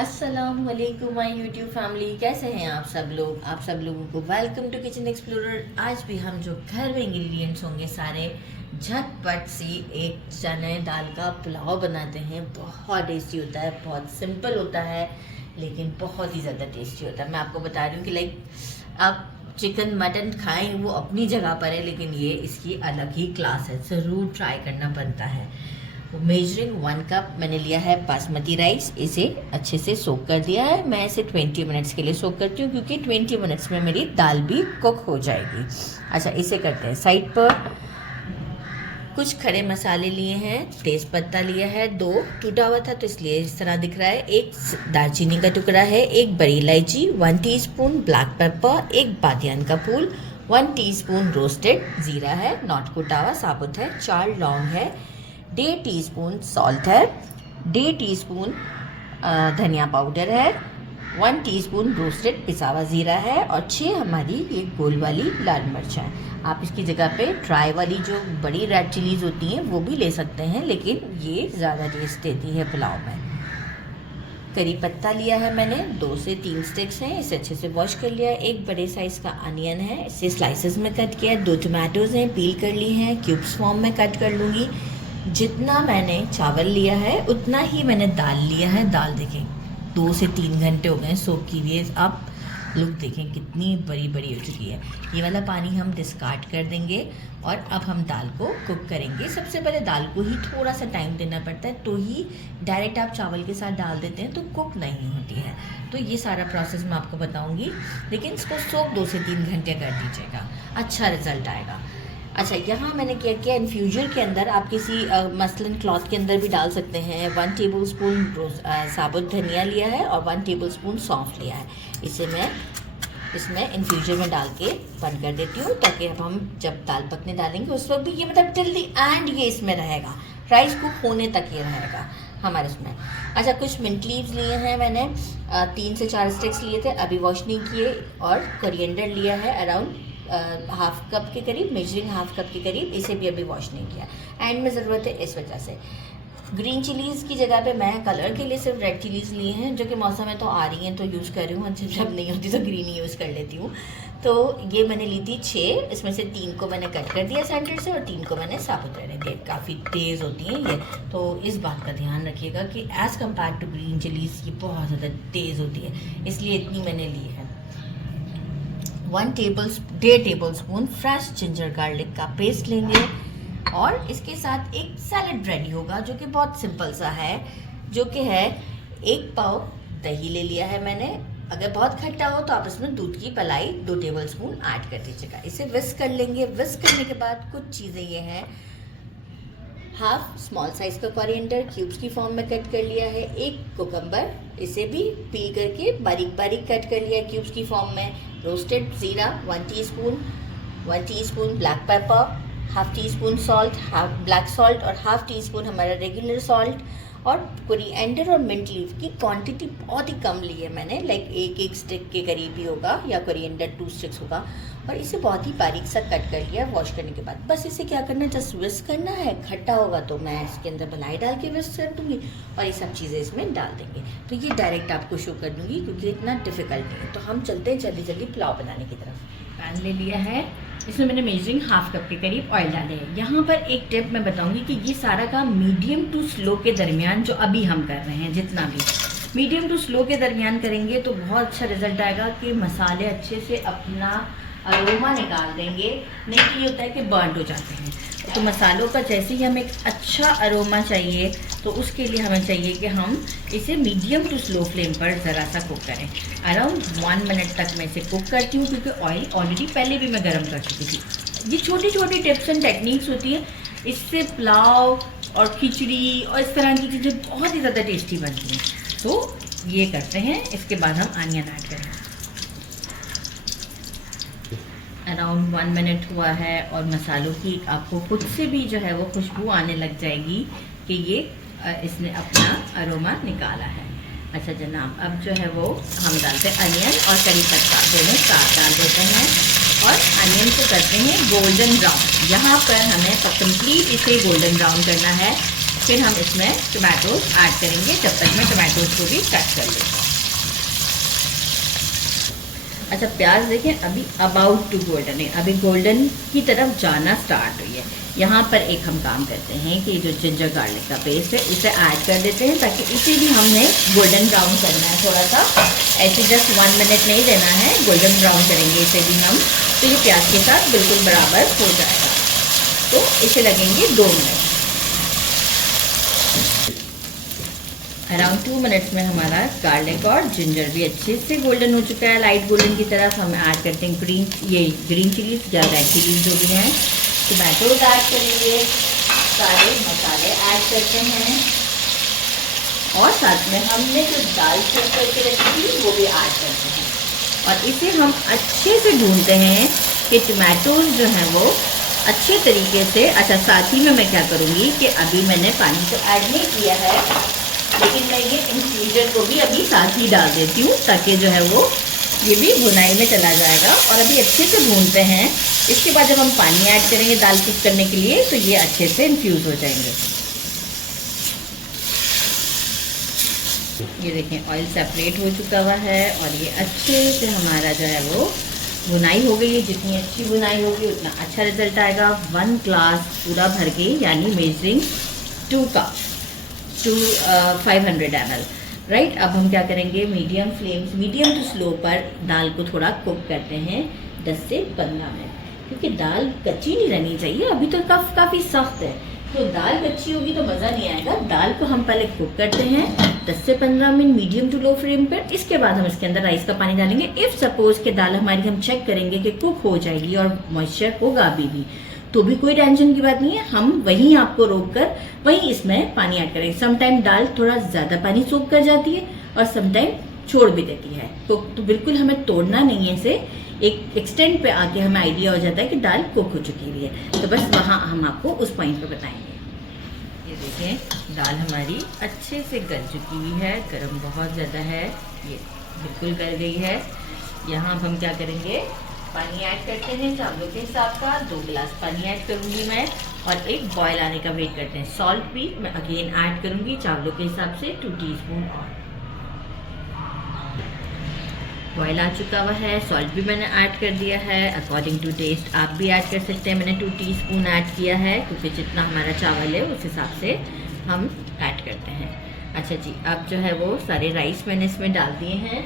अस्सलाम वालेकुम my YouTube family, कैसे हैं आप सब लोग। आप सब लोगों को वेलकम टू किचन एक्सप्लोरर। आज भी हम जो घर में इंग्रेडिएंट्स होंगे सारे झटपट सी एक चने दाल का पुलाव बनाते हैं। बहुत टेस्टी होता है, बहुत सिंपल होता है लेकिन बहुत ही ज़्यादा टेस्टी होता है। मैं आपको बता रही हूँ कि आप चिकन मटन खाएं वो अपनी जगह पर है, लेकिन ये इसकी अलग ही क्लास है, ज़रूर ट्राई करना बनता है। मेजरिंग 1 कप मैंने लिया है बासमती राइस। इसे अच्छे से सोक कर दिया है। मैं इसे 20 मिनट्स के लिए सोक करती हूँ क्योंकि 20 मिनट्स में मेरी दाल भी कुक हो जाएगी। अच्छा, इसे करते हैं साइड पर। कुछ खड़े मसाले लिए हैं, तेज़ पत्ता लिया है, 2 टूटा हुआ था तो इसलिए इस तरह दिख रहा है। 1 दालचीनी का टुकड़ा है, 1 बड़ी इलायची, 1 टीस्पून ब्लैक पेपर, 1 बादियान का फूल, 1 टीस्पून रोस्टेड ज़ीरा है, नॉट कुटा हुआ साबुत है, 4 लौंग है, 1.5 टीस्पून सॉल्ट है, 1.5 टीस्पून धनिया पाउडर है, 1 टीस्पून रोस्टेड पिसा हुआ ज़ीरा है और 6 हमारी ये गोल वाली लाल मिर्च है। आप इसकी जगह पे ड्राई वाली जो बड़ी रेड चिलीज़ होती हैं वो भी ले सकते हैं, लेकिन ये ज़्यादा टेस्ट देती है पुलाव में। करी पत्ता लिया है मैंने, 2 से 3 स्टिक्स हैं, इसे अच्छे से वॉश कर लिया है। 1 बड़े साइज़ का अनियन है, इसे स्लाइसेस में कट किया है। 2 टमाटोज़ हैं, पील कर ली हैं, क्यूब्स फॉर्म में कट कर लूँगी। जितना मैंने चावल लिया है उतना ही मैंने दाल लिया है। दाल देखें 2 से 3 घंटे हो गए सोक की हुई है। आप लोग देखें कितनी बड़ी बड़ी हो चुकी है। ये वाला पानी हम डिस्कार्ड कर देंगे और अब हम दाल को कुक करेंगे। सबसे पहले दाल को ही थोड़ा सा टाइम देना पड़ता है, तो ही डायरेक्ट आप चावल के साथ डाल देते हैं तो कुक नहीं होती है। तो ये सारा प्रोसेस मैं आपको बताऊंगी, लेकिन इसको सोक 2 से 3 घंटे कर दीजिएगा, अच्छा रिजल्ट आएगा। अच्छा, यहाँ मैंने क्या किया, इन्फ्यूजर के अंदर आप किसी मसलन क्लॉथ के अंदर भी डाल सकते हैं। 1 टेबलस्पून साबुत धनिया लिया है और 1 टेबलस्पून सौंफ लिया है। इसे मैं इसमें इन्फ्यूजर में डाल के बंद कर देती हूँ, ताकि अब हम जब दाल पकने डालेंगे उस वक्त भी ये मतलब टिल दी एंड ये इसमें रहेगा, राइस कुक होने तक ये रहेगा हमारे इसमें। अच्छा, कुछ मिंट लीव्स लिए हैं मैंने, 3 से 4 स्टिक्स लिए थे, अभी वॉश नहीं किए। और कोरिएंडर लिया है अराउंड हाफ कप के करीब, मेजरिंग हाफ कप के करीब, इसे भी अभी वॉश नहीं किया। एंड में ज़रूरत है इस वजह से। ग्रीन चिलीज़ की जगह पे मैं कलर के लिए सिर्फ रेड चिलीज़ लिए हैं, जो कि मौसम में तो आ रही हैं तो यूज़ कर रही हूँ। अच्छी जब नहीं होती तो ग्रीन ही यूज़ कर लेती हूँ। तो ये मैंने ली थी 6, इसमें से 3 को मैंने कट कर दिया सेंटर से और 3 को मैंने साबुत रहने दिए। काफ़ी तेज़ होती हैं ये, तो इस बात का ध्यान रखिएगा कि as compare to green chillies ये बहुत ज़्यादा तेज़ होती है, इसलिए इतनी मैंने ली है। 1 table spoon fresh ginger garlic का पेस्ट लेंगे और इसके साथ एक सैलेड रेडी होगा, जो कि बहुत सिंपल सा है, जो कि है 1 पाव दही ले लिया है मैंने। अगर बहुत खट्टा हो तो आप इसमें दूध की मलाई 2 टेबल स्पून ऐड कर दीजिएगा। इसे विस्क कर लेंगे। विस्क करने के बाद कुछ चीज़ें ये हैं, हाफ स्मॉल साइज़ का कोरिएंडर क्यूब्स की फॉर्म में कट कर लिया है, 1 कुकम्बर, इसे भी पील करके बारीक बारीक कट कर लिया है क्यूब्स की फॉर्म में। रोस्टेड ज़ीरा 1 teaspoon, 1 teaspoon black pepper, half tea spoon salt, half black salt और हाफ टी स्पून हमारा रेगुलर सॉल्ट। और कोरिएंडर और मिंट लीफ की क्वांटिटी बहुत ही कम ली है मैंने, लाइक 1 स्टिक के करीब ही होगा, या कोरिएंडर 2 स्टिक्स होगा। और इसे बहुत ही बारीक सा कट कर लिया वॉश करने के बाद। बस इसे क्या करना है, जस्ट विस्क करना है। खट्टा होगा तो मैं इसके अंदर मलाई डाल के विस्क कर दूँगी और ये सब चीज़ें इसमें डाल देंगे। तो ये डायरेक्ट आपको शो कर दूँगी क्योंकि इतना डिफ़िकल्ट नहीं है। तो हम चलते हैं जल्दी जल्दी पुलाव बनाने की तरफ। पैन ले लिया है, इसमें मैंने मेजरिंग हाफ कप के करीब ऑयल डाले हैं। यहाँ पर एक टिप मैं बताऊंगी कि ये सारा काम मीडियम टू स्लो के दरमियान, जो अभी हम कर रहे हैं, जितना भी मीडियम टू स्लो के दरमियान करेंगे तो बहुत अच्छा रिजल्ट आएगा कि मसाले अच्छे से अपना अरोमा निकाल देंगे। नहीं तो ये होता है कि बर्न हो जाते हैं। तो मसालों का जैसे ही हमें एक अच्छा अरोमा चाहिए तो उसके लिए हमें चाहिए कि हम इसे मीडियम टू स्लो फ्लेम पर ज़रा सा कुक करें। अराउंड 1 मिनट तक मैं इसे कुक करती हूँ, क्योंकि ऑयल ऑलरेडी पहले भी मैं गर्म कर चुकी थी। ये छोटी छोटी टिप्स एंड टेक्निक्स होती हैं, इससे पुलाव और खिचड़ी और इस तरह की चीज़ें बहुत ही ज़्यादा टेस्टी बनती हैं। तो ये करते हैं। इसके बाद हम अनियन ऐड करें। अराउंड 1 मिनट हुआ है और मसालों की आपको खुद से भी जो है वो खुशबू आने लग जाएगी कि ये इसने अपना अरोमा निकाला है। अच्छा जनाब, अब जो है वो हम डालते हैं अनियन और करी पत्ता, दोनों साथ डाल देते हैं और अनियन को करते हैं गोल्डन ब्राउन। यहाँ पर हमें कंप्लीट इसे गोल्डन ब्राउन करना है। फिर हम इसमें टमाटोज ऐड करेंगे, जब तक मैं टमाटोज को भी कट कर लूँ। अच्छा, प्याज देखें अभी अबाउट टू गोल्डन है, अभी गोल्डन की तरफ जाना स्टार्ट हुई है। यहाँ पर एक हम काम करते हैं कि जो जिंजर गार्लिक का पेस्ट है इसे ऐड कर देते हैं, ताकि इसे भी हमने गोल्डन ब्राउन करना है थोड़ा सा, ऐसे जस्ट 1 मिनट नहीं देना है, गोल्डन ब्राउन करेंगे इसे भी हम, तो ये प्याज के साथ बिल्कुल बराबर हो जाएगा। तो इसे लगेंगे 2 मिनट। अराउंड 2 मिनट्स में हमारा गार्लिक और जिंजर भी अच्छे से गोल्डन हो चुका है, लाइट गोल्डन की तरफ। हम ऐड करते हैं ग्रीन चिलीज या रेड चिलीज जो भी हैं, टमाटोज ऐड करेंगे, सारे मसाले ऐड करते हैं, और साथ में हमने जो दाल फ्राई करके रखी थी वो भी ऐड करते हैं। और इसे हम अच्छे से भूनते हैं कि टमाटोज जो हैं वो अच्छे तरीके से। अच्छा, साथ ही में मैं क्या करूँगी कि अभी मैंने पानी तो ऐड नहीं किया है, लेकिन मैं ये इन्फ्यूजन को भी अभी साथ ही डाल देती हूँ, ताकि जो है वो ये भी भुनाई में चला जाएगा। और अभी अच्छे से भूनते हैं, इसके बाद जब हम पानी ऐड करेंगे दाल कुक करने के लिए तो ये अच्छे से इन्फ्यूज़ हो जाएंगे। ये देखें ऑयल सेपरेट हो चुका हुआ है, और ये अच्छे से हमारा जो है वो भुनाई हो गई है। जितनी अच्छी भुनाई होगी उतना अच्छा रिजल्ट आएगा। 1 ग्लास पूरा भर के, यानी measuring 2 cup to 500 ml, right. अब हम क्या करेंगे, मीडियम टू स्लो पर दाल को थोड़ा कुक करते हैं 10 से 15 मिनट, क्योंकि दाल कच्ची नहीं रहनी चाहिए। अभी तो काफ़ी सख्त है, तो दाल कच्ची होगी तो मज़ा नहीं आएगा। दाल को हम पहले कुक करते हैं 10 से 15 minute medium to low flame पर। इसके बाद हम इसके अंदर राइस का पानी डालेंगे। इफ़ सपोज़ कि दाल हमारी हम चेक करेंगे कि कुक हो जाएगी और मॉइस्चर होगा अभी भी, तो भी कोई टेंशन की बात नहीं है, हम वहीं आपको रोक कर वहीं इसमें पानी ऐड करेंगे। समटाइम दाल थोड़ा ज़्यादा पानी सोख कर जाती है और समटाइम छोड़ भी देती है, तो बिल्कुल हमें तोड़ना नहीं है इसे। एक एक्सटेंड पे आके हमें आइडिया हो जाता है कि दाल कुक हो चुकी हुई है, तो बस वहाँ हम आपको उस पॉइंट पे बताएंगे। ये देखें दाल हमारी अच्छे से गल चुकी हुई है, गर्म बहुत ज़्यादा है, ये बिल्कुल गल गई है। यहाँ अब हम क्या करेंगे, पानी ऐड करते हैं चावलों के हिसाब का। 2 गिलास पानी ऐड करूँगी मैं, और एक बॉयल आने का वेट करते हैं। सॉल्ट भी मैं अगेन ऐड करूँगी चावलों के हिसाब से 2 टीस्पून। और बॉयल आ चुका हुआ है, सॉल्ट भी मैंने ऐड कर दिया है। अकॉर्डिंग टू टेस्ट आप भी ऐड कर सकते हैं, मैंने 2 टीस्पून ऐड किया है, क्योंकि जितना हमारा चावल है उस हिसाब से हम ऐड करते हैं। अच्छा जी, अब जो है वो सारे राइस मैंने इसमें डाल दिए हैं,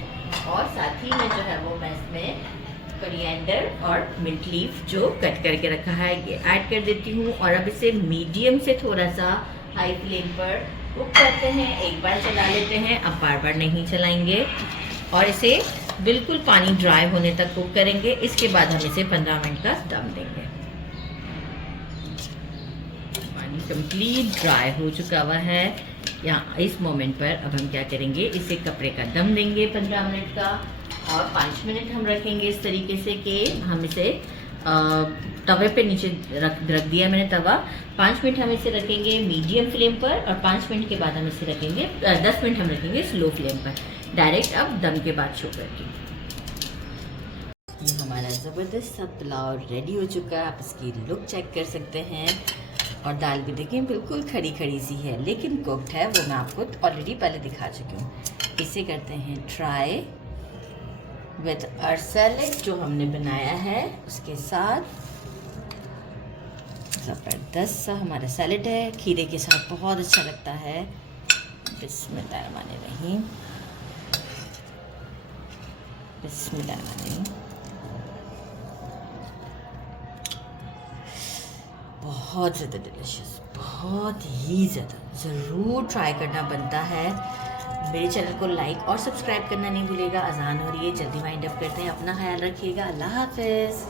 और साथ ही में जो है वो मैं इसमें कोरिएंडर और मिंट लीफ जो कट करके रखा है ये ऐड कर देती हूँ। और अब इसे मीडियम से थोड़ा सा हाई फ्लेम पर कुक करते हैं। एक बार चला लेते हैं, अब बार बार नहीं चलाएंगे, और इसे बिल्कुल पानी ड्राई होने तक कुक करेंगे। इसके बाद हम इसे 15 मिनट का दम देंगे। पानी कंप्लीट ड्राई हो चुका हुआ है। यहाँ इस मोमेंट पर अब हम क्या करेंगे, इसे कपड़े का दम देंगे 15 मिनट का, और 5 मिनट हम रखेंगे इस तरीके से कि हम इसे तवे पे नीचे रख दिया मैंने तवा। 5 मिनट हम इसे रखेंगे मीडियम फ्लेम पर, और 5 मिनट के बाद हम इसे रखेंगे 10 मिनट हम रखेंगे स्लो फ्लेम पर, डायरेक्ट अब दम के बाद शो करके। ये हमारा ज़बरदस्त सा पुलाव रेडी हो चुका है, आप इसकी लुक चेक कर सकते हैं। और दाल भी देखें बिल्कुल खड़ी खड़ी सी है, लेकिन कुक्ड है, वो मैं आपको ऑलरेडी पहले दिखा चुकी हूँ। इसे करते हैं ट्राई विद आवर सैलेड जो हमने बनाया है उसके साथ। ज़बरदस्त सा हमारा सैलेड है, खीरे के साथ बहुत अच्छा लगता है। बिस्मिल्लाहिर्रहमानिर्रहीम, बिस्मिल्लाहिर्रहमानिर्रहीम। बहुत ज़्यादा डिलीशियस, बहुत ही ज़्यादा, ज़रूर ट्राई करना बनता है। मेरे चैनल को लाइक और सब्सक्राइब करना नहीं भूलिएगा। अजान हो रही है, जल्दी वाइंड अप करते हैं। अपना ख्याल रखिएगा। अल्लाह हाफ़िज़।